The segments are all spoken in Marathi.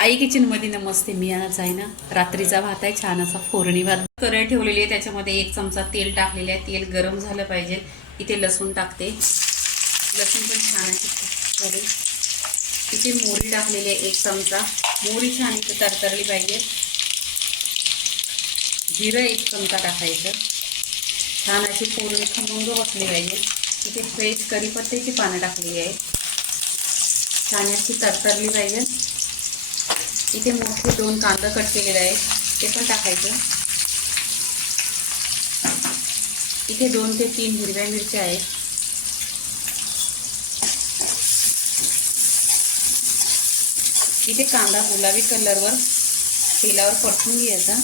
आई किचनमध्ये नमस्ते. मी आज आहे ना रात्रीचा भात आहे, छान असा फोडणी भात कढई ठेवलेली आहे. त्याच्यामध्ये 1 चमचा तेल टाकलेले आहे. तेल गरम झालं पाहिजे. इथे लसूण टाकते. लसूण पण छान अशी. इथे मोहरी टाकलेली आहे 1 चमचा. मोहरी छान इथे तरतरली पाहिजे. जिरं 1 चमचा टाकायचं. छान अशी फोडणी खमंग बसली पाहिजे. इथे फ्रेश कढीपत्त्याची पानं टाकलेली आहे. छान अशी तरतरली पाहिजे. इथे मोठे 2 कांदा कट केलेले आहे, ते पण टाकायचं. इथे 2 ते 3 हिरव्या मिरच्या आहेत. इथे कांदा गुलाबी कलरवर तेलावर परतून घ्यायचा.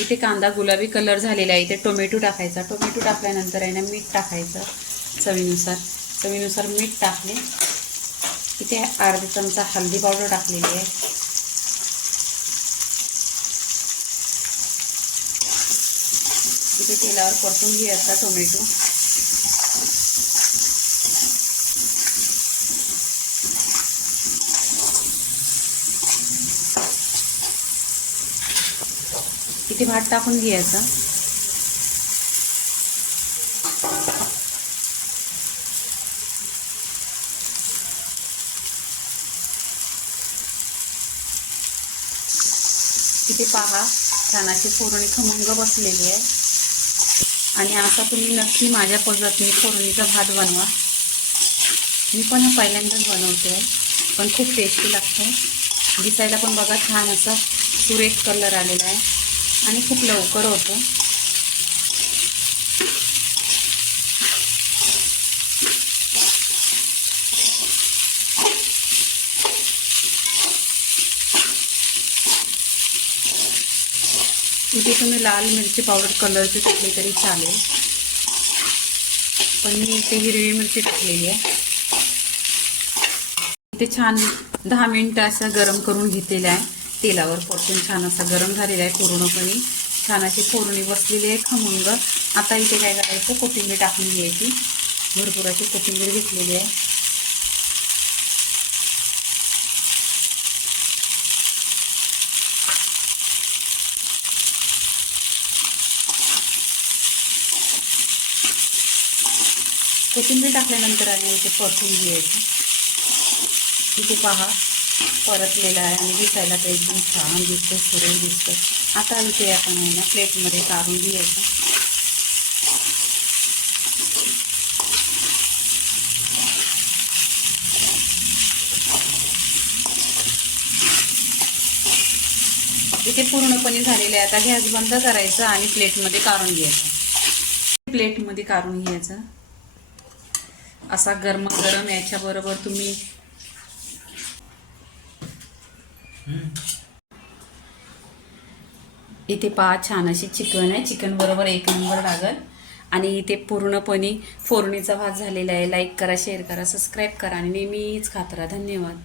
इथे कांदा गुलाबी कलर झालेला आहे. इथे टोमॅटो टाकायचा. टोमॅटो टाकल्यानंतर आहे ना मीठ टाकायचं चवीनुसार मीठ टाकले. इथे अर्धा चमचा हळदी पावडर टाकलेली आहे. इथे तेलावर परतून घ्यायचा टोमॅटो. इथे भात टाकून घ्यायचा. इथे पहा छान अशी फोडणी खमंग बसलेली आहे. आणि असा तुम्ही नक्की माझ्या पद्धतीने फोडणीचा भात बनवा. मी पण हा पहिल्यांदाच बनवते आहे, पण खूप टेस्टी लागतो. दिसायला पण बघा छान असा सुरेख कलर आलेला आहे आणि खूप लवकर होतं. इथे तुम्ही लाल मिरची पावडर कलरची टाकली तरी चालेल, पण मी इथे हिरवी मिरची टाकलेली आहे. इथे छान 10 मिनिटं असं गरम करून घेतलेलं आहे. तेलावर परतून छान असा गरम झालेला आहे पूर्णपणे. छान अशी फोडणी बसलेली आहे खमंग. आता इथे काय करायचं, कोथिंबीर टाकून घ्यायची. भरपूर अशी कोथिंबीर घेतलेली आहे. कोथिंबीर टाकल्यानंतर आणि इथे परतून घ्यायची. इथे पहा परतलेला आहे आणि दिसायला तर एकदम छान दिसतं, सुरेख दिसतं. आता इथे आपण आहे ना प्लेटमध्ये काढून घ्यायचं. इथे पूर्णपणे झालेलं आहे. आता गॅस बंद करायचं आणि प्लेटमध्ये काढून घ्यायचं. प्लेटमध्ये काढून घ्यायचं. असा गरम याच्याबरोबर तुम्ही इथे पहा छान अशी चिकन आहे. चिकन बरोबर 1 नंबर लागल. आणि इथे पूर्णपणे फोडणीचा भात झालेला आहे. लाईक करा, शेअर करा, सबस्क्राईब करा आणि नेहमीच खात राहा. धन्यवाद.